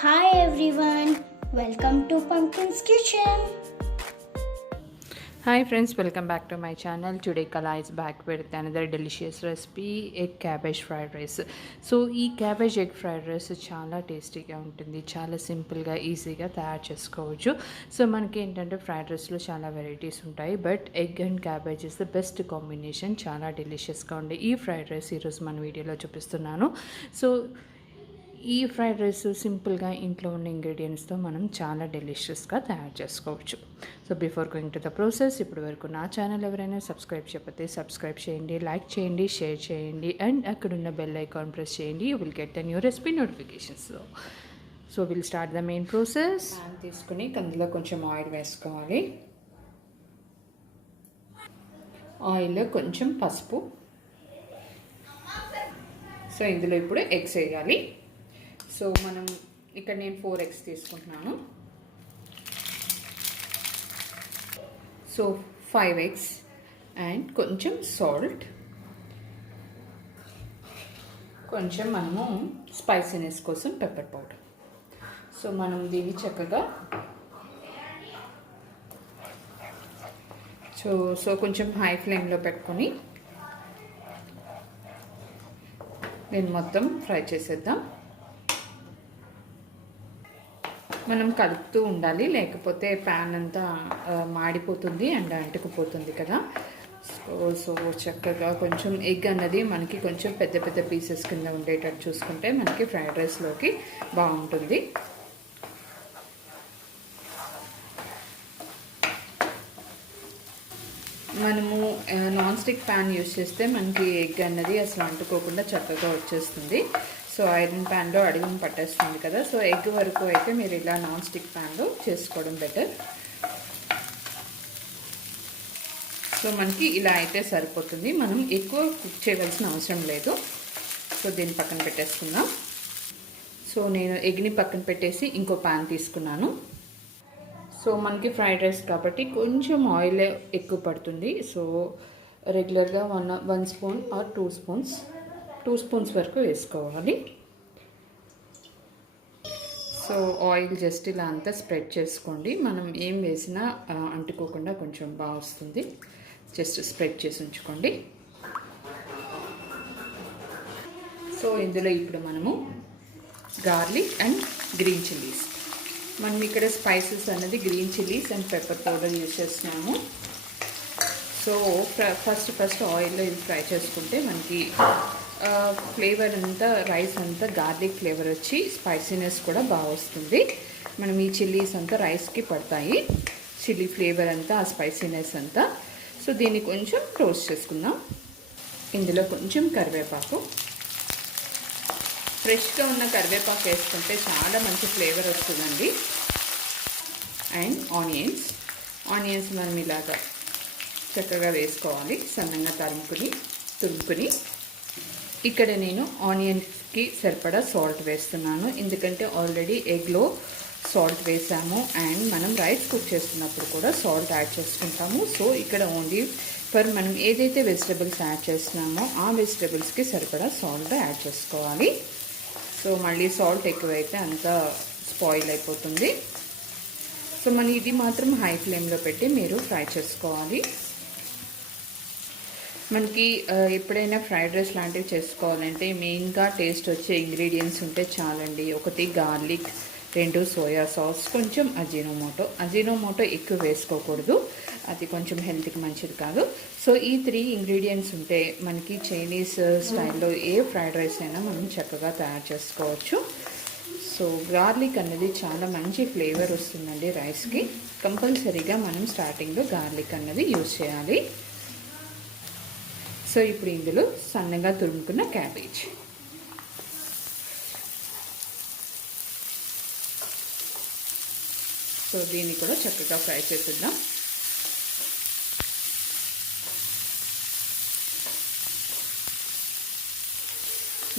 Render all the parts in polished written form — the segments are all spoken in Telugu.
Hi everyone, welcome to Pumpkin's Kitchen. Hi friends, welcome back to my channel. Today Kala is back with another delicious recipe, egg cabbage fried rice. So ఈ క్యాబేజ్ ఎగ్ ఫ్రైడ్ రైస్ చాలా టేస్టీగా ఉంటుంది, చాలా సింపుల్గా ఈజీగా తయారు చేసుకోవచ్చు. సో మనకి ఏంటంటే ఫ్రైడ్ రైస్లో చాలా వెరైటీస్ ఉంటాయి, but egg and cabbage is the best combination. చాలా డెలిషియస్గా ఉండే ఈ ఫ్రైడ్ రైస్ ఈరోజు మన వీడియోలో చూపిస్తున్నాను. సో ఈ ఫ్రైడ్ రైస్ సింపుల్గా ఇంట్లో ఉన్న ఇంగ్రీడియంట్స్తో మనం చాలా డెలిషియస్గా తయారు చేసుకోవచ్చు. So before going to the process, ఇప్పటి వరకు నా ఛానల్ ఎవరైనా సబ్స్క్రైబ్ చేయకపోతే సబ్స్క్రైబ్ చేయండి, లైక్ చేయండి, షేర్ చేయండి అండ్ అక్కడున్న బెల్ ఐకాన్ ప్రెస్ చేయండి. You will get the new recipe notifications. So will start the main process. Pan తీసుకుని అందులో కొంచెం ఆయిల్ వేసుకోవాలి. ఆయిల్ కొంచెం పసుపు. సో ఇందులో ఇప్పుడు ఎగ్స్ వేయాలి. సో మనం ఇక్కడ నేను 4 eggs తీసుకుంటున్నాను. సో 5 eggs అండ్ కొంచెం సాల్ట్, కొంచెం మనము స్పైసీనెస్ కోసం పెప్పర్ పౌడర్. సో మనం దీన్ని చక్కగా సో కొంచెం హై ఫ్లేమ్లో పెట్టుకొని దీన్ని మొత్తం ఫ్రై చేసేద్దాం. మనం కలుపుతూ ఉండాలి, లేకపోతే ప్యాన్ అంతా మాడిపోతుంది అండ్ అంటుకుపోతుంది కదా. సో చక్కగా కొంచెం ఎగ్ అన్నది మనకి కొంచెం పెద్ద పెద్ద పీసెస్ కింద ఉండేటట్టు చూసుకుంటే మనకి ఫ్రైడ్ రైస్లోకి బాగుంటుంది. మనము నాన్ స్టిక్ ప్యాన్ యూస్ చేస్తే మనకి ఎగ్ అన్నది అసలు అంటుకోకుండా చక్కగా వచ్చేస్తుంది. సో ఐరన్ ప్యాన్లో అడుగును పట్టేస్తుంది కదా. సో ఎగ్ వరకు అయితే మీరు ఇలా నాన్ స్టిక్ ప్యాన్లో చేసుకోవడం బెటర్. సో మనకి ఇలా అయితే సరిపోతుంది, మనం ఎక్కువ కుక్ చేయవలసిన అవసరం లేదు. సో దీన్ని పక్కన పెట్టేసుకుందాం. సో నేను ఎగ్ని పక్కన పెట్టేసి ఇంకో ప్యాన్ తీసుకున్నాను. సో మనకి ఫ్రైడ్ రైస్ కాబట్టి కొంచెం ఆయిల్ ఎక్కువ పడుతుంది. సో రెగ్యులర్గా 1 స్పూన్ ఆర్ 2 స్పూన్స్ వరకు వేసుకోవాలి. సో ఆయిల్ జస్ట్ ఇలా అంతా స్ప్రెడ్ చేసుకోండి. మనం ఏం వేసినా అంటుకోకుండా కొంచెం బాగా వస్తుంది. జస్ట్ స్ప్రెడ్ చేసి ఉంచుకోండి. సో ఇందులో ఇప్పుడు మనము గార్లిక్ అండ్ గ్రీన్ చిల్లీస్, మనం ఇక్కడ స్పైసెస్ అనేది green chillies and pepper powder use చేస్తున్నాము. సో ఫస్ట్ ఆయిల్లో ఇది ఫ్రై చేసుకుంటే మనకి ఫ్లేవర్ అంతా రైస్ అంతా గార్లిక్ ఫ్లేవర్ వచ్చి స్పైసీనెస్ కూడా బాగా వస్తుంది. మనం ఈ చిల్లీస్ అంతా రైస్కి పడతాయి, చిల్లీ ఫ్లేవర్ అంతా ఆ స్పైసీనెస్ అంతా. సో దీన్ని కొంచెం రోస్ట్ చేసుకుందాం. ఇందులో కొంచెం కరివేపాకు, ఫ్రెష్గా ఉన్న కరివేపాకు వేసుకుంటే చాలా మంచి ఫ్లేవర్ వస్తుందండి. అండ్ ఆనియన్స్ మనం ఇలాగా చక్కగా వేసుకోవాలి, సన్నగా తురుముకుని. ఇక్కడ నేను ఆనియన్స్కి సరిపడా సాల్ట్ వేస్తున్నాను, ఎందుకంటే ఆల్రెడీ ఎగ్లో సాల్ట్ వేసాము అండ్ మనం రైస్ కుక్ చేస్తున్నప్పుడు కూడా సాల్ట్ యాడ్ చేసుకుంటాము. సో ఇక్కడ ఓన్లీ మనం ఏదైతే వెజిటబుల్స్ యాడ్ చేస్తున్నామో ఆ వెజిటబుల్స్కి సరిపడా సాల్ట్ యాడ్ చేసుకోవాలి. సో మళ్ళీ సాల్ట్ ఎక్కువైతే అంతా స్పాయిల్ అయిపోతుంది. సో మనం ఇది మాత్రం హై ఫ్లేమ్లో పెట్టి మీరు ఫ్రై చేసుకోవాలి. మనకి ఎప్పుడైనా ఫ్రైడ్ రైస్ లాంటివి చేసుకోవాలంటే మెయిన్గా టేస్ట్ వచ్చే ఇంగ్రీడియంట్స్ ఉంటే చాలండి. 1 గార్లిక్, 2 సోయా సాస్, కొంచెం అజీనోమోటో ఎక్కువ వేసుకోకూడదు, అది కొంచెం హెల్త్కి మంచిది కాదు. సో ఈ 3 ఇంగ్రీడియంట్స్ ఉంటే మనకి చైనీస్ స్టైల్లో ఏ ఫ్రైడ్ రైస్ అయినా మనం చక్కగా తయారు చేసుకోవచ్చు. సో గార్లిక్ అన్నది చాలా మంచి ఫ్లేవర్ వస్తుందండి రైస్కి. కంపల్సరీగా మనం స్టార్టింగ్లో గార్లిక్ అన్నది యూజ్ చేయాలి. సో ఇప్పుడు ఇందులో సన్నగా తురుముకున్న క్యాబేజ్, సో దీన్ని కూడా చక్కగా ఫ్రై చేసేద్దాం.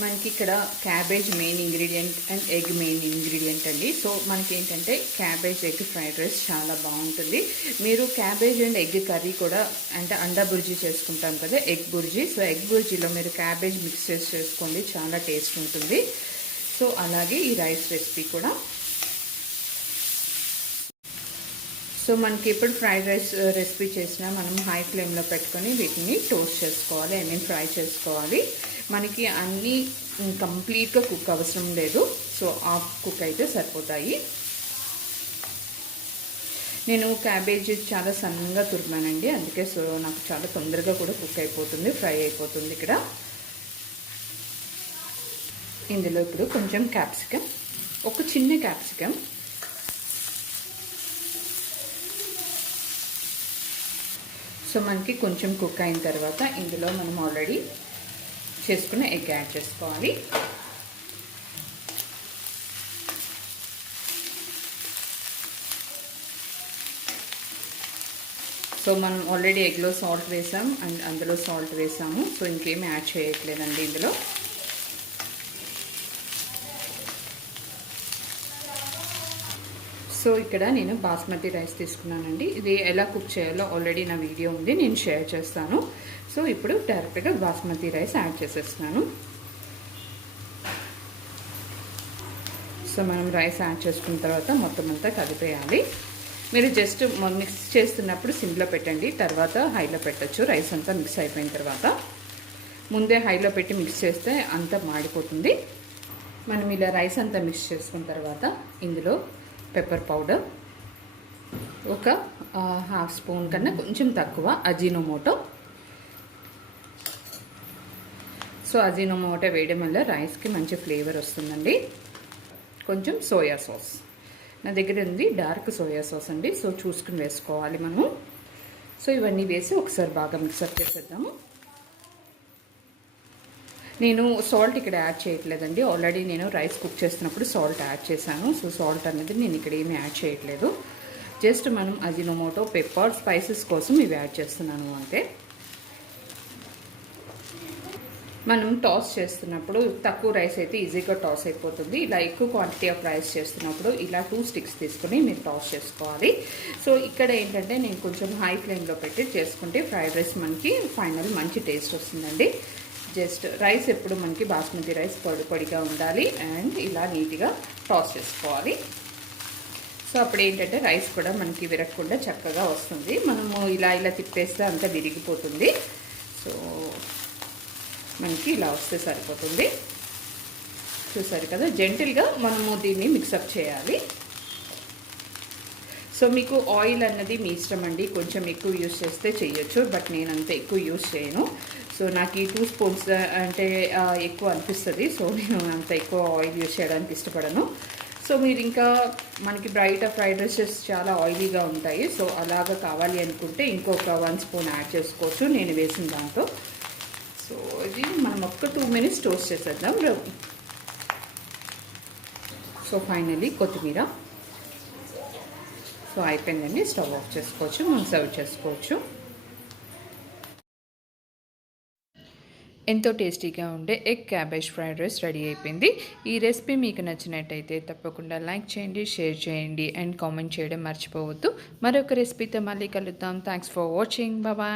మనకి ఇక్కడ cabbage main ingredient and egg main ingredient అండి. సో మనకి ఏంటంటే క్యాబేజ్ ఎగ్ ఫ్రైడ్ రైస్ చాలా బాగుంటుంది. మీరు క్యాబేజ్ అండ్ ఎగ్ కర్రీ కూడా అంటే అండా బుర్జీ చేసుకుంటాం కదా, ఎగ్ బుర్జీ. సో ఎగ్ బుర్జీలో మీరు క్యాబేజ్ మిక్స్ చేసుకోండి, చాలా టేస్ట్ ఉంటుంది. సో అలాగే ఈ రైస్ రెసిపీ కూడా. సో మనకి ఎప్పుడు ఫ్రైడ్ రైస్ రెసిపీ చేసినా మనం హై ఫ్లేమ్లో పెట్టుకొని వీటిని టోస్ట్ చేసుకోవాలి, ఫ్రై చేసుకోవాలి. మనకి అన్నీ కంప్లీట్గా కుక్ అవసరం లేదు, సో హాఫ్ కుక్ అయితే సరిపోతాయి. నేను క్యాబేజీ చాలా సన్నగా తురిమానండి, అందుకే సో నాకు చాలా తొందరగా కూడా కుక్ అయిపోతుంది, ఫ్రై అయిపోతుంది. ఇక్కడ ఇందులో ఇప్పుడు కొంచెం క్యాప్సికమ్, ఒక చిన్న క్యాప్సికమ్, సో మనకి కొంచెం కుక్ అయిన తర్వాత ఇందులో మనం ఆల్రెడీ చేసుకున్న ఎగ్ యాడ్ చేసుకోవాలి. సో మనం ఆల్రెడీ ఎగ్లో సాల్ట్ వేసాం అండ్ అందులో సాల్ట్ వేసాము, సో ఇంకేం యాడ్ చేయట్లేదండి ఇందులో. సో ఇక్కడ నేను బాస్మతి రైస్ తీసుకున్నానండి. ఇది ఎలా కుక్ చేయాలో ఆల్రెడీ నా వీడియో ఉంది, నేను షేర్ చేస్తాను. సో ఇప్పుడు డైరెక్ట్గా బాస్మతి రైస్ యాడ్ చేసేస్తున్నాను. సో మనం రైస్ యాడ్ చేసుకున్న తర్వాత మొత్తం అంతా కలిపేయాలి. మీరు జస్ట్ మిక్స్ చేస్తున్నప్పుడు సిమ్లో పెట్టండి, తర్వాత హైలో పెట్టచ్చు. రైస్ అంతా మిక్స్ అయిపోయిన తర్వాత ముందే హైలో పెట్టి మిక్స్ చేస్తే అంతా మాడిపోతుంది. మనం ఇలా రైస్ అంతా మిక్స్ చేసుకున్న తర్వాత ఇందులో పెప్పర్ పౌడర్ ఒక హాఫ్ స్పూన్ కన్నా కొంచెం తక్కువ అజినోమోటో. సో అజినోమోటో వేయడం వల్ల రైస్కి మంచి ఫ్లేవర్ వస్తుందండి. కొంచెం సోయా సాస్, నా దగ్గర ఉంది డార్క్ సోయా సాస్ అండి, సో చూసుకుని వేసుకోవాలి మనము. సో ఇవన్నీ వేసి ఒకసారి బాగా మిక్సప్ చేసేద్దాము. నేను సాల్ట్ ఇక్కడ యాడ్ చేయట్లేదండి, ఆల్రెడీ నేను రైస్ కుక్ చేస్తున్నప్పుడు సాల్ట్ యాడ్ చేశాను. సో సాల్ట్ అనేది నేను ఇక్కడ ఏమీ యాడ్ చేయట్లేదు, జస్ట్ మనం అజినోమోటో, పెప్పర్, స్పైసెస్ కోసం ఇవి యాడ్ చేస్తున్నాను అంతే. మనం టాస్ చేస్తున్నప్పుడు తక్కువ రైస్ అయితే ఈజీగా టాస్ అయిపోతుంది. ఇలా ఎక్కువ క్వాంటిటీ ఆఫ్ రైస్ చేస్తున్నప్పుడు ఇలా 2 స్టిక్స్ తీసుకుని మీరు టాస్ చేసుకోవాలి. సో ఇక్కడ ఏంటంటే నేను కొంచెం హై ఫ్లేమ్లో పెట్టి చేసుకుంటే ఫ్రైడ్ రైస్ మనకి ఫైనల్ మంచి టేస్ట్ వస్తుందండి. జస్ట్ రైస్ ఎప్పుడు మనకి బాస్మతి రైస్ పొడి పొడిగా ఉండాలి అండ్ ఇలా నీట్గా టాస్ చేసుకోవాలి. సో అప్పుడు ఏంటంటే రైస్ కూడా మనకి విరగకుండా చక్కగా వస్తుంది. మనము ఇలా తిప్పేస్తే అంతా విరిగిపోతుంది. సో మనకి ఇలా వస్తే సరిపోతుంది. చూసారు కదా, జెంటిల్గా మనము దీన్ని మిక్సప్ చేయాలి. సో మీకు ఆయిల్ అన్నది మీ ఇష్టం అండి, కొంచెం ఎక్కువ యూస్ చేస్తే చేయొచ్చు, బట్ నేను అంత ఎక్కువ యూస్ చేయను. సో నాకు ఈ 2 స్పూన్స్ అంటే ఎక్కువ అనిపిస్తుంది, సో నేను అంత ఎక్కువ ఆయిల్ యూస్ చేయడానికి ఇష్టపడను. సో మీరు ఇంకా మనకి బయట ఫ్రైడ్ రైసెస్ చాలా ఆయిలీగా ఉంటాయి, సో అలాగా కావాలి అనుకుంటే ఇంకొక 1 స్పూన్ యాడ్ చేసుకోవచ్చు నేను వేసిన దాంతో. సో ఇది మనం ఒక్క 2 మినిట్స్ టోస్ట్ చేసేద్దాం. సో ఫైనల్లీ కొత్తిమీర. సో అయిపోయిందండి, స్టవ్ ఆఫ్ చేసుకోవచ్చు, మనం సర్వ్ చేసుకోవచ్చు. ఎంతో టేస్టీగా ఉండే egg cabbage fried rice ready అయిపోయింది. ఈ రెసిపీ మీకు నచ్చినట్టయితే తప్పకుండా లైక్ చేయండి, షేర్ చేయండి అండ్ కామెంట్ చేయడం మర్చిపోవద్దు. మరొక రెసిపీతో మళ్ళీ కలుద్దాం. Thanks for watching. బాయ్.